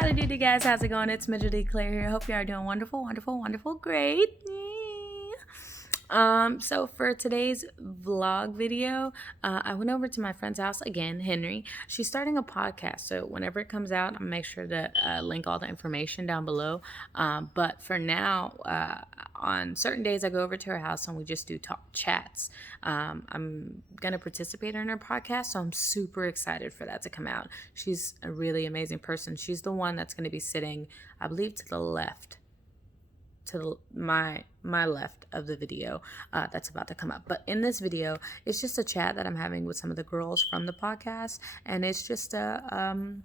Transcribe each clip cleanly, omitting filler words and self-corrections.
Howdy doody guys, how's it going? It's Midget D. Claire here. Hope you are doing wonderful, great. So for today's vlog video, I went over to my friend's house again, Henry. She's starting a podcast, so whenever it comes out, I'll make sure to link all the information down below. But for now, on certain days, I go over to her house and we just do talk chats. I'm gonna participate in her podcast, so I'm super excited for that to come out. She's a really amazing person. She's the one that's gonna be sitting, I believe, to the left. My left of the video that's about to come up. But in this video, it's just a chat that I'm having with some of the girls from the podcast, and it's just a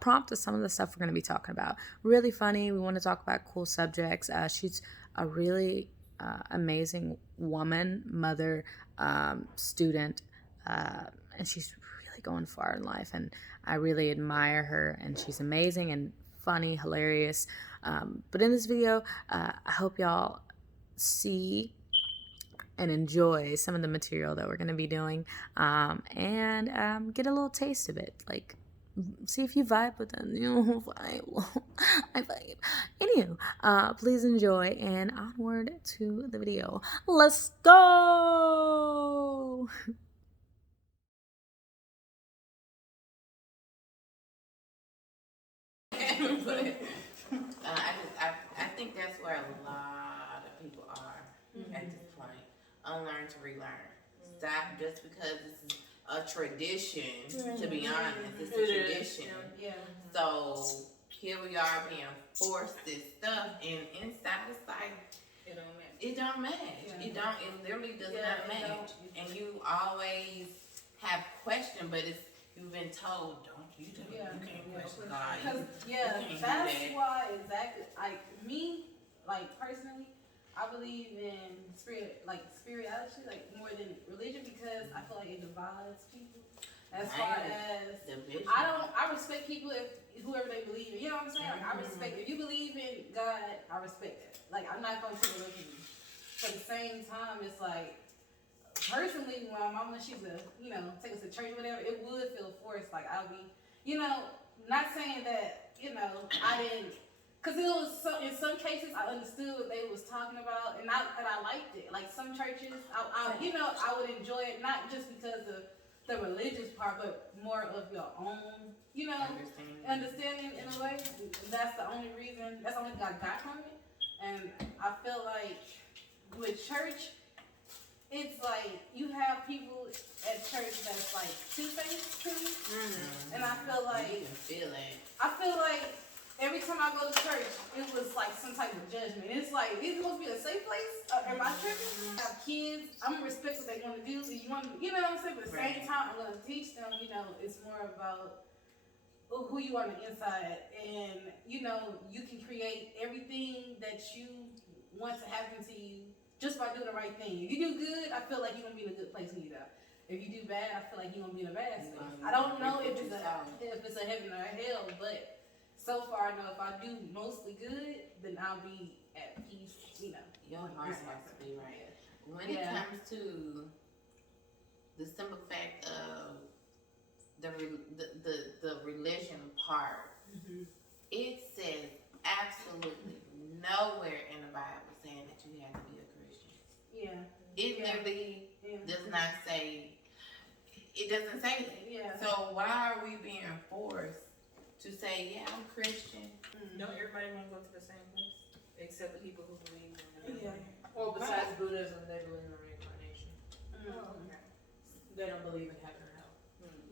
prompt to some of the stuff we're going to be talking about. Really funny. We want to talk about cool subjects. She's a really amazing woman, mother, student, and she's really going far in life, and I really admire her, and she's amazing and funny, hilarious. But in this video, I hope y'all see and enjoy some of the material that we're going to be doing, and get a little taste of it. Like, see if you vibe with them. You know, I vibe. Anywho, please enjoy, and onward to the video. Let's go! I think that's where a lot of people are at this point. Unlearn to relearn. Stop just because this is a tradition. To be honest, it's a tradition. Yeah. So here we are being forced this stuff, and inside it's like it don't match. It literally does not match. And you always have questions, but you've been told you can't question God. That's why exactly. Personally, I believe in spirituality, more than religion, because I feel like it divides people. As far as I respect people whoever they believe in. You know what I'm saying? Like, I respect if you believe in God, I respect that. Like, I'm not going to take away from you. But at the same time, it's like, personally, when my mama, she's take us to church or whatever, it would feel forced. Like, I'll be, not saying that, I didn't, because it was in some cases I understood what they was talking about, and I liked it. Like, some churches, I would enjoy it, not just because of the religious part, but more of your own, understanding in a way. That's the only thing I got from it. And I feel like with church, it's like you have people at church that's like two-faced to me. And I feel like every time I go to church, it was like some type of judgment. It's like, is it supposed to be a safe place? Am I tripping? I have kids. I'm gonna respect what they want to do. You know what I'm saying? But at the same time, I'm gonna teach them. It's more about who you are on the inside, and you can create everything that you want to happen to you just by doing the right thing. If you do good, I feel like you're gonna be in a good place when you die. If you do bad, I feel like you're gonna be in a bad space. I don't know if it's a heaven or a hell, but so far I know if I do mostly good, then I'll be at peace. Your heart has to be right. When it comes to the simple fact of the religion part, it says absolutely nowhere in the Bible saying that you have to be a Christian. It literally does not say. It doesn't say that. So why are we being forced to say, I'm Christian? Don't everybody want to go to the same place, except the people who believe in it? Or besides Buddhism, they believe in reincarnation. Oh, okay. They don't believe in heaven or hell.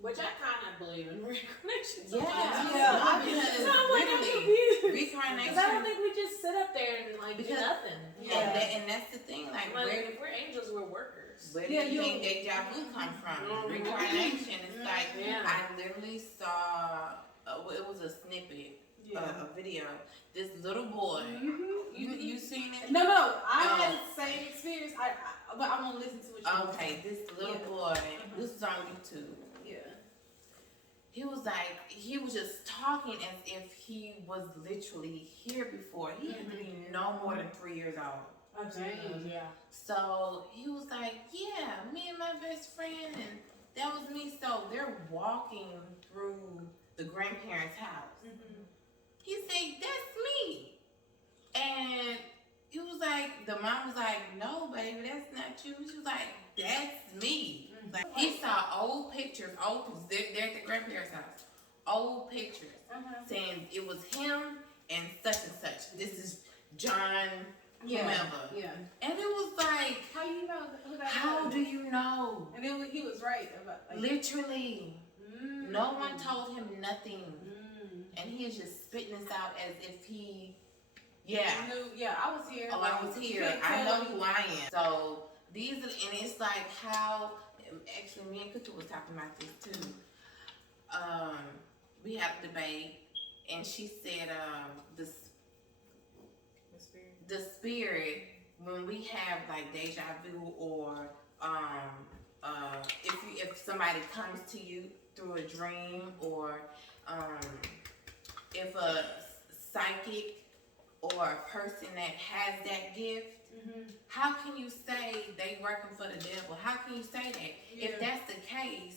Which I kind of believe in reincarnation. I'm confused. Reincarnation. Because I don't think we just sit up there and do nothing. And that's the thing. Like, if we're angels, we're workers. Where do you think deja vu come from? Reincarnation. It's like, I literally saw, it was a snippet, a video. This little boy, you seen it? No, I had the same experience. But I won't listen to what you Okay, this little boy, this was on YouTube. He was just talking as if he was literally here before. He had to be no more than 3 years old. So he was like, me and my best friend, and that was me. So they're walking through the grandparents' house. He said, that's me. And he was like, the mom was like, no, baby, that's not you. She was like, that's me. Like, he saw old pictures, they're at the grandparents' house, old pictures, saying it was him and such and such. This is John, whomever. Yeah. And it was like, How you know who that how was? do you know? And then he was right about like, Literally. No one told him nothing. And he is just spitting this out as if he, I was here. Oh, I was here. I know who I am. So these are, and it's like how, actually me and Cookie was talking about this too. We had a debate, and she said the spirit, when we have like deja vu, or if somebody comes to you through a dream, or if a psychic or a person that has that gift, how can you say they working for the devil? How can you say that? If that's the case,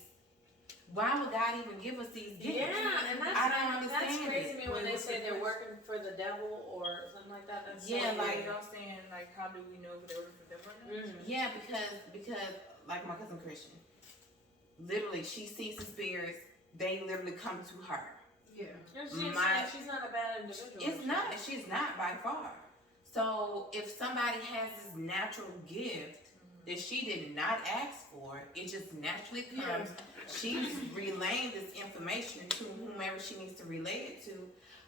why would God even give us these gifts? Yeah, and I don't understand. That's crazy to me when they say they're question? working for the devil or something like that. That's Yeah, so like, I'm saying, like, how do we know if they're working for them or not? Yeah, because like my cousin Christian, literally she sees the spirits. They literally come to her. Yeah. She's not a bad individual. It's not. She's not by far. So if somebody has this natural gift that she did not ask for, it just naturally comes. She's relaying this information to whomever she needs to relay it to.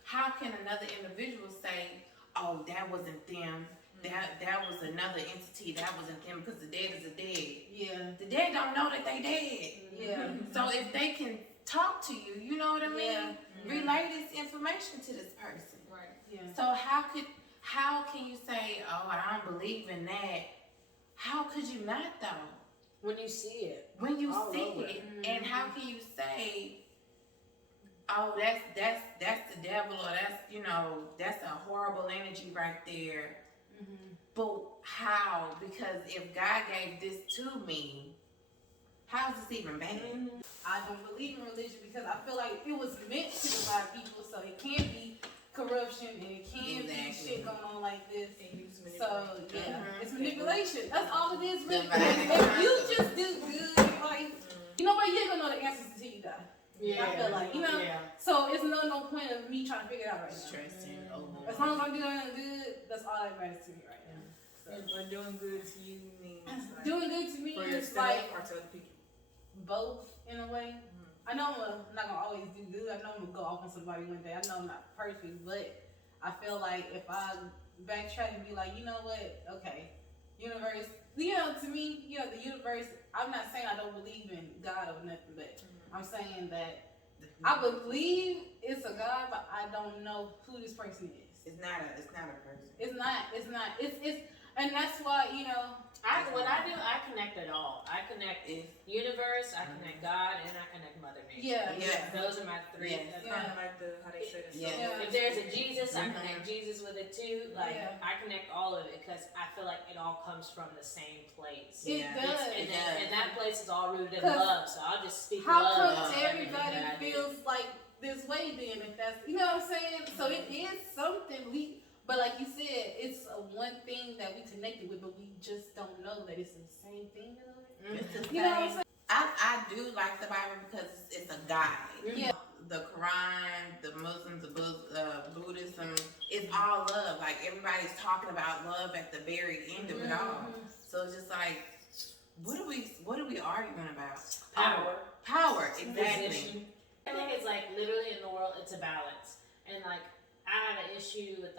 How can another individual say, "Oh, that wasn't them. That was another entity. That wasn't them," because the dead is the dead. Yeah. The dead don't know that they dead. Yeah. So if they can talk to you, you know what I mean? Yeah. Relay this information to this person. Right. Yeah. So how can you say, "Oh, I don't believe in that"? How could you not though? When you see it. When you All see over. it, and how can you say, "Oh, that's the devil," or that's a horrible energy right there? But how? Because if God gave this to me, how is this even bad? I don't believe in religion because I feel like it was meant to divide people, so it can't be corruption and it can't be shit going on like this. So it's manipulation. That's all it is. Really. If you just do good in life, you know what? You ain't gonna know the answers until you die. Yeah. I feel like So it's no point of me trying to figure it out right now. Stressing As long as I'm doing good, that's all that matters to me right now. So. But doing good to you means like, Doing good to me for is yourself like or to other people. both in a way. I know I'm not gonna always do good. I know I'm gonna go off on somebody one day. I know I'm not perfect, but I feel like if I backtrack and be like, you know what? Okay, universe. To me, the universe. I'm not saying I don't believe in God or nothing, but I'm saying that I believe it's a God, but I don't know who this person is. It's not a person. It's not. It's, and that's why What I do, I connect it all. I connect universe, I connect God, and I connect Mother Nature. Yeah. Those are my three. Yeah. That's kind of like how they say that. Yeah. If there's a Jesus, I connect Jesus with it too. Like I connect all of it because I feel like it all comes from the same place. It does. And that place is all rooted in love. So I'll just speak how love. come everybody feels like this way then? If that's what I'm saying. So it is something But like you said, it's one thing that we connected with, but we just don't know that it's the same thing. It's the You know what I'm saying? I do like the Bible because it's a guide. Yeah. The Quran, the Muslims, the Buddhism, it's all love. Like everybody's talking about love at the very end of it all. So it's just like, what are we arguing about? Power, exactly. Position. I think it's like literally in the world, it's a balance. And like I have an issue with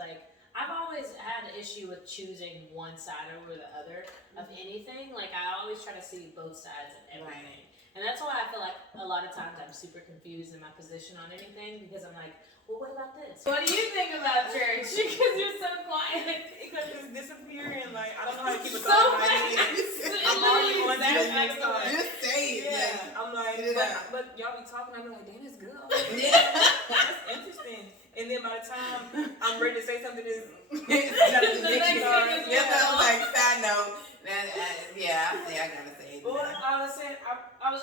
I've always had an issue with choosing one side over the other of anything. Like I always try to see both sides of everything. And that's why I feel like a lot of times I'm super confused in my position on anything because I'm like, well, what about this? What do you think about church? Because you're so quiet. Because it's disappearing. Like, I don't know how to keep it So going. I'm already going to the next one. Just say it. Yeah. I'm like, but y'all be talking, I'm like, damn, it's good. That's interesting. And then by the time I'm ready to say something, it's gotta be The next thing is like side note. I gotta say it. Well, I was saying, I was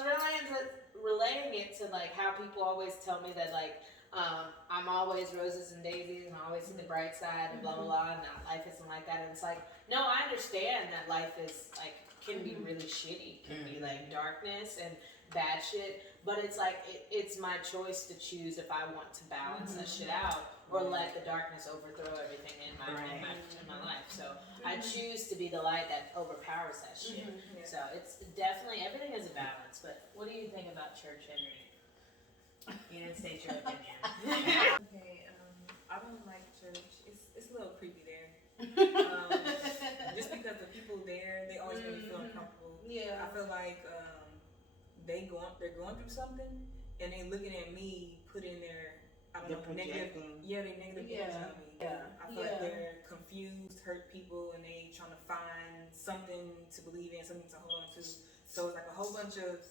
relaying it to like how people always tell me that like I'm always roses and daisies, and I always see the bright side, and blah blah blah. And that life isn't like that. And it's like, no, I understand that life is like can be really shitty, can be like darkness and bad shit. But it's like it's my choice to choose if I want to balance that shit out or let the darkness overthrow everything in my life. So I choose to be the light that overpowers that shit. So it's definitely everything is a balance. But what do you think about church, Henry? You didn't state your opinion. Okay, I don't like church. It's a little creepy there. Just because the people there, they always make me feel uncomfortable. Yeah. I feel like they're going through something, and they looking at me, putting their negative, their negative energy on me. Yeah. I feel like they're confused, hurt people, and they trying to find something to believe in, something to hold on to. So it's like a whole bunch of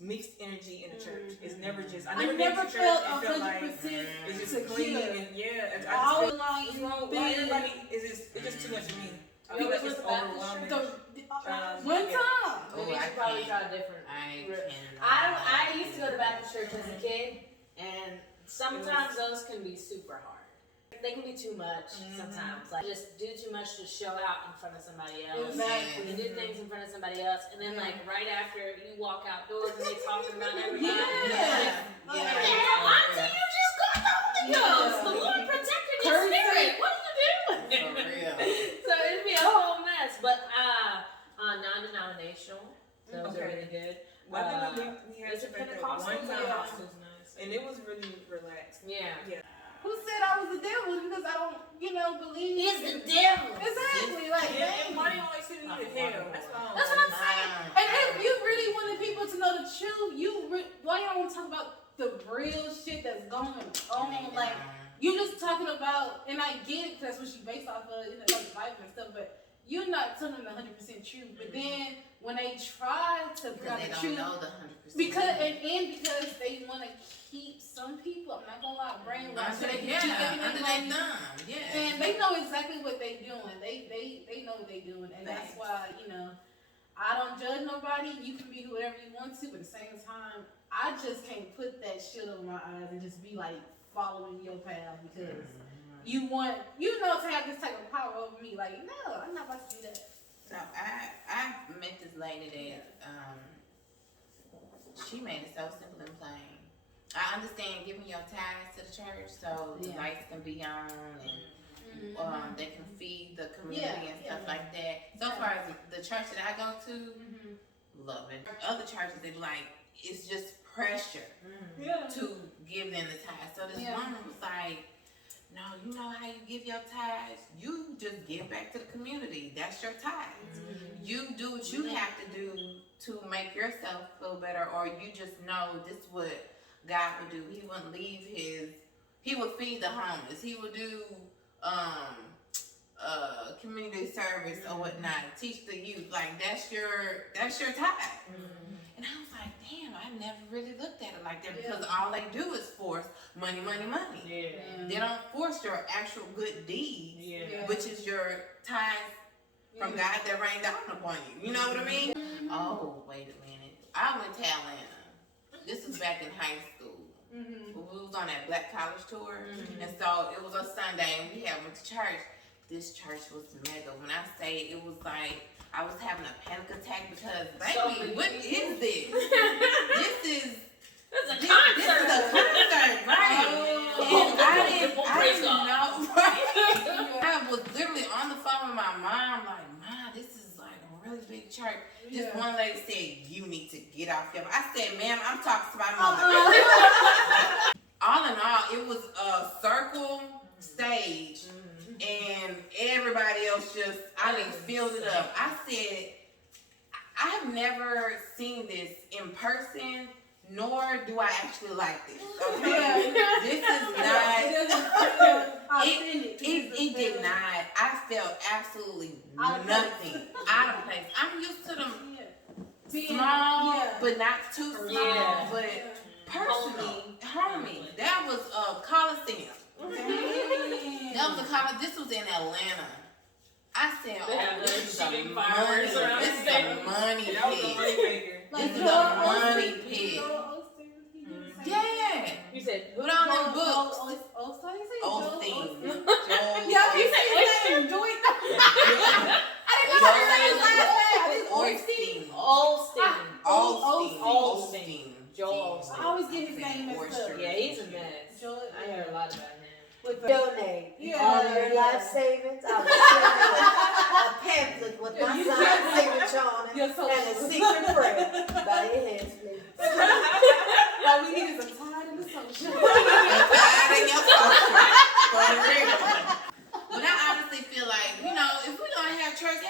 mixed energy in the church. It's never just I never felt and felt like 100% it's just clean and I just all feel what's wrong. Why everybody it's just too much for me. I feel like it's overwhelming. One time. Maybe you should probably try a different. I used to go to Baptist church as a kid, and sometimes those can be super hard. They can be too much sometimes. Like just do too much to show out in front of somebody else. Exactly. You do things in front of somebody else, and then like right after you walk outdoors and they talking about everybody. What the hell, auntie? You just got the Holy Ghost. The Lord protected your spirit. What are you doing? For real. So it'd be a whole mess. But non-denominational. Those are really good. We had It's a church like that Pentecostal. one time, Pentecostal's nice. and it was really relaxed. Yeah. Who said I was the devil because I don't, believe? He's the devil. Exactly. Like, And why do you always send me to hell? That's that's what I'm saying. And if you really wanted people to know the truth, why y'all want to talk about the real shit that's going on? Like, you just talking about, and I get it, 'cause that's what she based off of, like the Bible and stuff, but you're not telling them the 100% truth. But then when they try to put out Because they the don't truth, know the 100%. because they want to keep some people, I'm not gonna lie, brainwashed. So they can keep under everything their on you. thumb. Yeah. And they know exactly what they doing. They know what they doing, and that's Thanks. why I don't judge nobody. You can be whoever you want to, but at the same time, I just can't put that shit over my eyes and just be like following your path because you want to have this type of power over me. Like, no, I'm not about to do that. So I met this lady that she made it so simple and plain. I understand giving your tithes to the church so the lights can be on and they can feed the community and stuff like that. So far as the church that I go to, love it. Other churches, they be like, it's just pressure to give them the tithes. So this woman was like, no, you know how you give your tithes? You just give back to the community. That's your tithes. You do what you have to do to make yourself feel better, or you just know this is what God would do. He wouldn't leave he would feed the homeless. He would do community service or whatnot. Teach the youth. Like that's your tithe. And I was like, damn, I never really looked at it like that because all they do is force money. They don't force your actual good deeds, which is your tithes from God that rained down upon you. You know what I mean? Oh, wait a minute. I went to Atlanta. This was back in high school. We was on that Black College tour, and so it was a Sunday, and we went to church. This church was mega. When I say it was like I was having a panic attack because, baby, what is this? This is a concert, right? And I didn't know, right? I was literally on the phone with my mom, like, Mom, this is like a really big church. This one lady said, you need to get off your. I said, ma'am, I'm talking to my mother. All in all, it was a circle stage, and everybody else I filled it up. I said, I've never seen this in person, nor do I actually like this. Okay, this is not. It did not. I felt absolutely nothing out of place. I'm used to them small, but not too small, but personal, homey. That was a Coliseum. That was a Coliseum. This was in Atlanta. I said, this is a money pit. This is a money pit. Yeah. You said Put on them always get his name mixed up. Yeah, he's a mess. Joy, I heard a lot about him. Donate all your life savings. I will send you a pamphlet with my signed signature on it and a secret prayer. Bow your heads, please. All we need is a tide in the social. Tide in your social. For real. But I honestly feel like, you know, if we're going to have church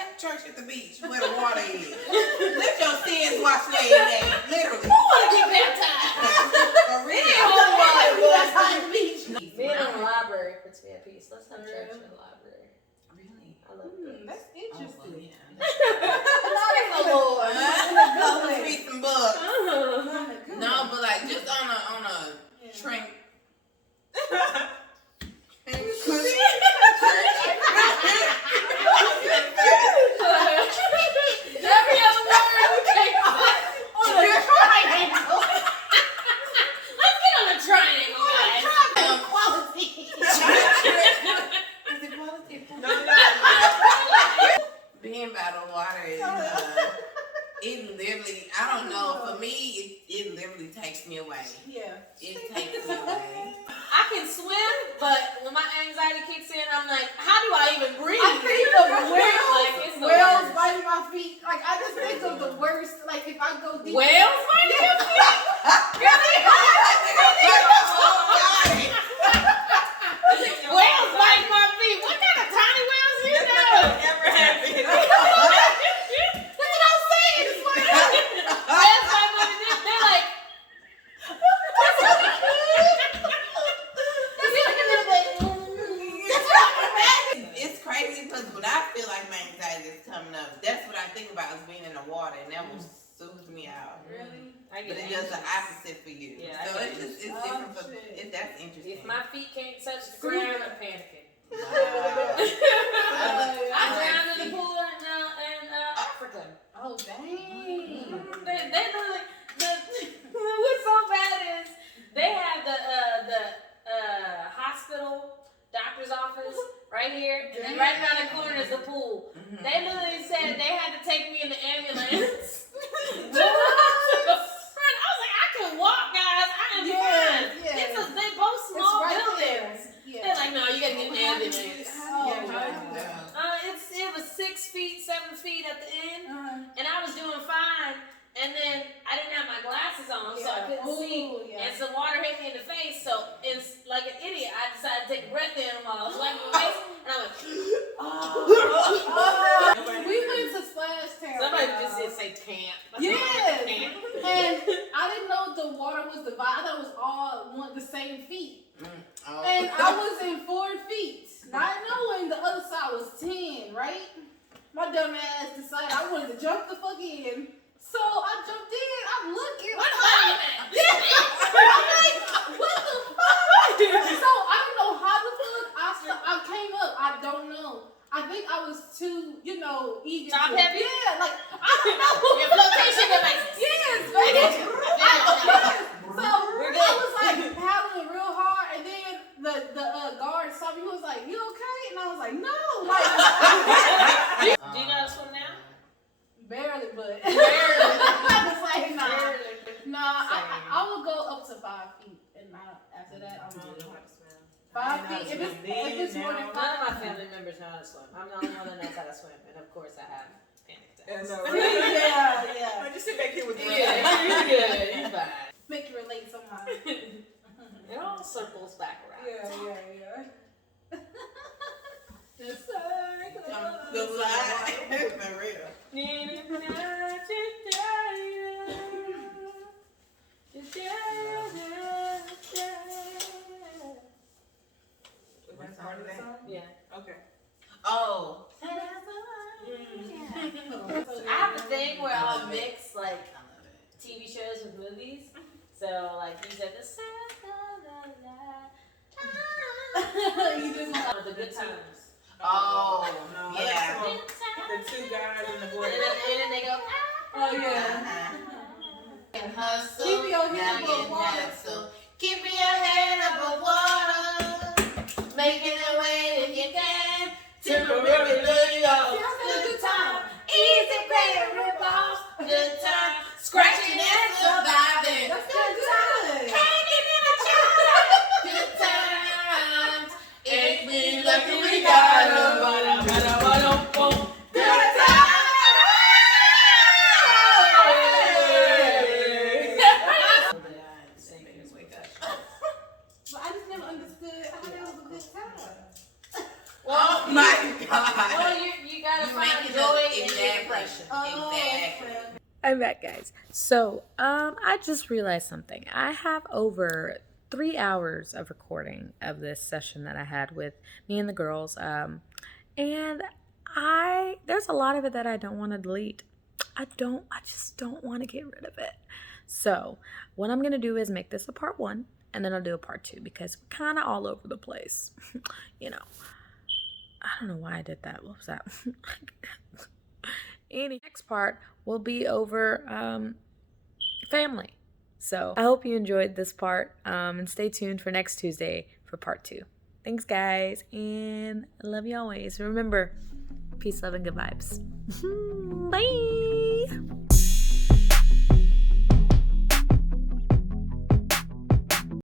at the beach where the water is. Let your sins wash away in there. Literally. Who want to get baptized? For real. Being in the library puts me at peace. Let's have church in the library. Really? I love it. That's interesting. Praise the Lord. Let's read some books. Good. No, but like just on a train. Every other word okay. On a triangle. Let's get on a triangle, guys. Quality. Is it quality? Being by the water is it literally, I don't know, for me it literally takes me away. Yeah. It takes me away. I can swim, but when my anxiety kicks in, I'm like, how do I even breathe? I think of whales. Like, it's the Whales worst. biting my feet. Like I just think of the worst. Like if I go deep. Whales biting your feet? Whales biting my feet. What kind of tiny whales you know? Never happened. That's what I'm saying. It's like, whales bite my feet. They're like, It's crazy because when I feel like my anxiety is coming up, that's what I think about is being in the water, and that will soothe me out. Really? But it does the opposite for you. Yeah, So I it's get just it's anxious. different for Oh, shit. that's interesting. if my feet can't touch the ground, I'm panicking. Wow. I drowned in the pool in Africa. Oh dang. They literally, what's so bad is they have the hospital doctor's office right here, and then right around the corner is the pool. They literally said they had to take me in the ambulance to the hospital. Friend, I was like, I can walk, guys. I am fine. Yeah. They both small It's right buildings. there. They're like, no, you gotta get in the ambulance. Oh, It was 6 feet, 7 feet at the end. uh-huh. And I was doing fine, and then I didn't have my glasses on, so I couldn't see. Yeah. And some water hit me in the face, so it's like an idiot. I decided to take a breath in while I was wiping my face, and I went, We went to Splash Town. somebody just did say camp. Yes. Camp. And I didn't know the water was divided. I thought it was all the same feet. Oh. And I was in 4 feet. Not knowing the other side was 10, right? My dumb ass decided I wanted to jump the fuck in. So I jumped in. I'm looking. What I'm about like, what the fuck? So I don't know how the fuck I came up. I don't know. I think I was too, eager. Top heavy? Yeah, like, I don't know. Your flotation devices. Yes, I baby. got you. So We're I good. was like paddling real hard, and then the guard saw me. He was like, "You okay?" And I was like, "No." Like, Do you know how to swim now? barely, but Barely. I was like, nah. Barely. Nah, Same. I would go up to 5 feet, and after that, I'm I don't know good. how to swim. 5 feet. If it's more than 5 None of my family members know how to swim. I'm the only one that knows how to swim, and of course I have panic attacks. yeah. I just sit back here with the Yeah, you're good. You're fine. Make you relate somehow. It all circles back around. Yeah. The circle. The lie. For real. That's part of the song? Yeah. Okay. Oh. I have a thing where I'll mix like I love it. TV shows with movies. So like you said the You just the good times. Oh. No, Yeah. Good The times. 2 guys and the boy. And then they go. Oh yeah. Uh-huh. And hustle. Keep your now head above get water. hustle. Keep your head above water. Making it way if you can. Temporary layoffs. Good time. Easy pay to rip off. Good time. Scratching and surviving. That's good. Oh my God. Well, you gotta find joy in your depression. Exactly. I'm back, guys. So, I just realized something. I have over 3 hours of recording of this session that I had with me and the girls. And there's a lot of it that I don't want to delete. I just don't want to get rid of it. So, what I'm going to do is make this a part 1, and then I'll do a part 2 because we're kind of all over the place. You know, I don't know why I did that. What was that? Next part will be over family. So I hope you enjoyed this part, and stay tuned for next Tuesday for part 2. Thanks, guys, and I love you always. Remember, peace, love, and good vibes. Bye.